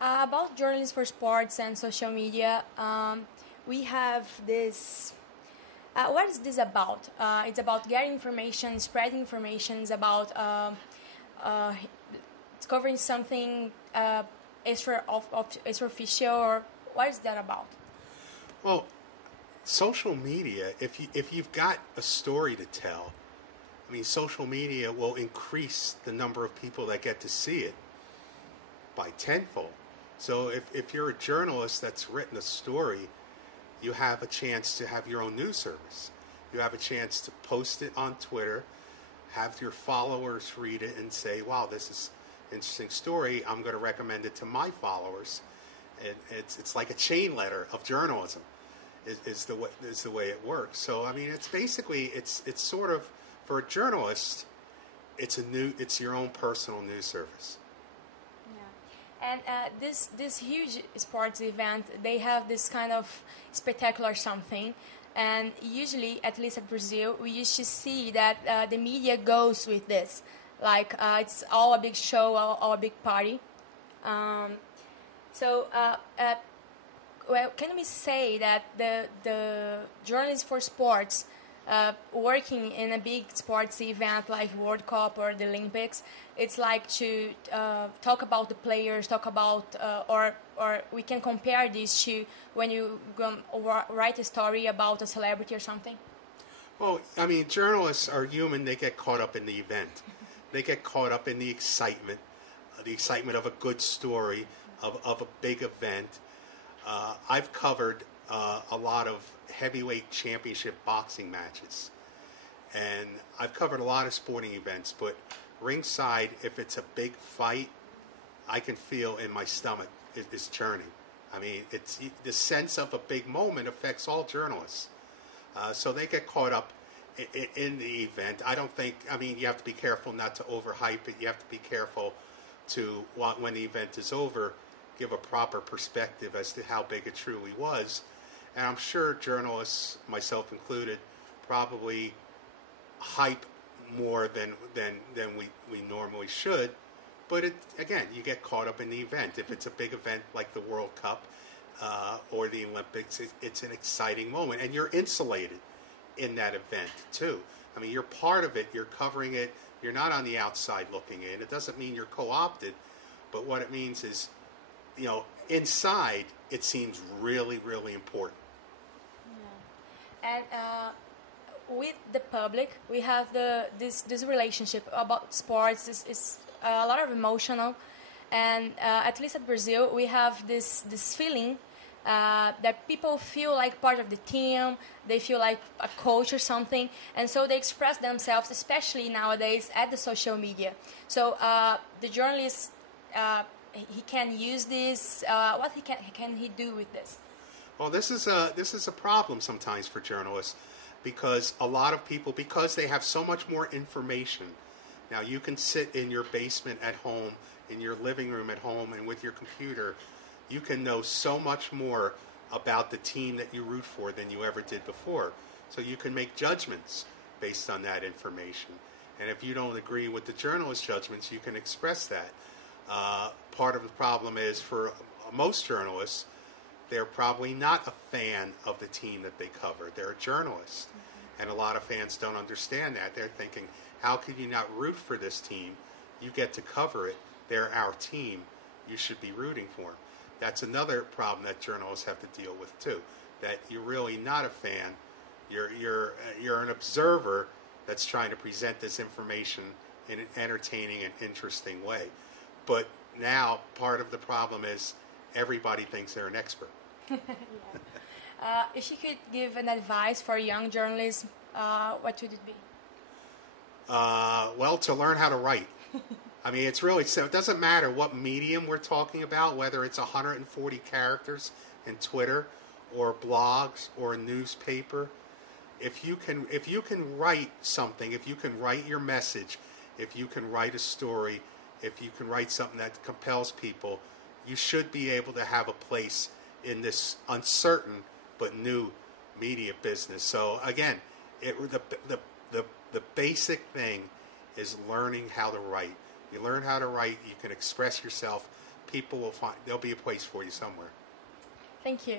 About journalism for sports and social media, we have this. What is this about? It's about getting information, spreading information. It's about uh, discovering something extra official. Or what is that about? Well, social media, if you've got a story to tell, I mean, social media will increase the number of people that get to see it by tenfold. So if you're a journalist that's written a story, you have a chance to have your own news service. You have a chance to post it on Twitter, have your followers read it and say, wow, this is an interesting story. I'm going to recommend it to my followers. And it's like a chain letter of journalism is the way it works. So I mean, it's basically it's sort of, for a journalist, it's your own personal news service. And this huge sports event, they have this kind of spectacular something. And usually, at least at Brazil, we used to see that the media goes with this. Like, it's all a big show, all a big party. Well, can we say that the journalists for sports working in a big sports event like World Cup or the Olympics, it's like to talk about the players, talk about, or we can compare this to when you write a story about a celebrity or something? Well, I mean, journalists are human. They get caught up in the event. They get caught up in the excitement of a good story, of a big event. I've covered a lot of heavyweight championship boxing matches, and I've covered a lot of sporting events, but ringside, if it's a big fight, I can feel in my stomach is churning. I mean, it's the sense of a big moment affects all journalists, so they get caught up in the event. I don't think, I mean, you have to be careful not to overhype it. You have to be careful to, when the event is over, give a proper perspective as to how big it truly was. And I'm sure journalists, myself included, probably hype more than we normally should. But again, you get caught up in the event. If it's a big event like the World Cup or the Olympics, it's an exciting moment. And you're insulated in that event, too. I mean, you're part of it. You're covering it. You're not on the outside looking in. It doesn't mean you're co-opted. But what it means is, you know, inside, it seems really, really important. Yeah. And with the public, we have this relationship about sports. Is a lot of emotional, and at least at Brazil, we have this feeling that people feel like part of the team. They feel like a coach or something, and so they express themselves, especially nowadays at the social media. So the journalist, he can use this. What can he do with this? Well, this is a problem sometimes for journalists, because a lot of people, because they have so much more information. Now, you can sit in your basement at home, in your living room at home, and with your computer, you can know so much more about the team that you root for than you ever did before. So you can make judgments based on that information. And if you don't agree with the journalist's judgments, you can express that. Part of the problem is, for most journalists, they're probably not a fan of the team that they cover. They're a journalist. Mm-hmm. And a lot of fans don't understand that. They're thinking, how can you not root for this team? You get to cover it. They're our team. You should be rooting for them. That's another problem that journalists have to deal with too, that you're really not a fan. You're an observer that's trying to present this information in an entertaining and interesting way. But now part of the problem is everybody thinks they're an expert. Yeah. If you could give an advice for young journalists, what would it be? Well, to learn how to write. I mean, it's really simple. It doesn't matter what medium we're talking about, whether it's 140 characters in Twitter or blogs or a newspaper. If you can write something, if you can write your message, if you can write a story, if you can write something that compels people, you should be able to have a place in this uncertain but new media business. So again, the basic thing is learning how to write. You learn how to write. You can express yourself. People will find there'll be a place for you somewhere. Thank you.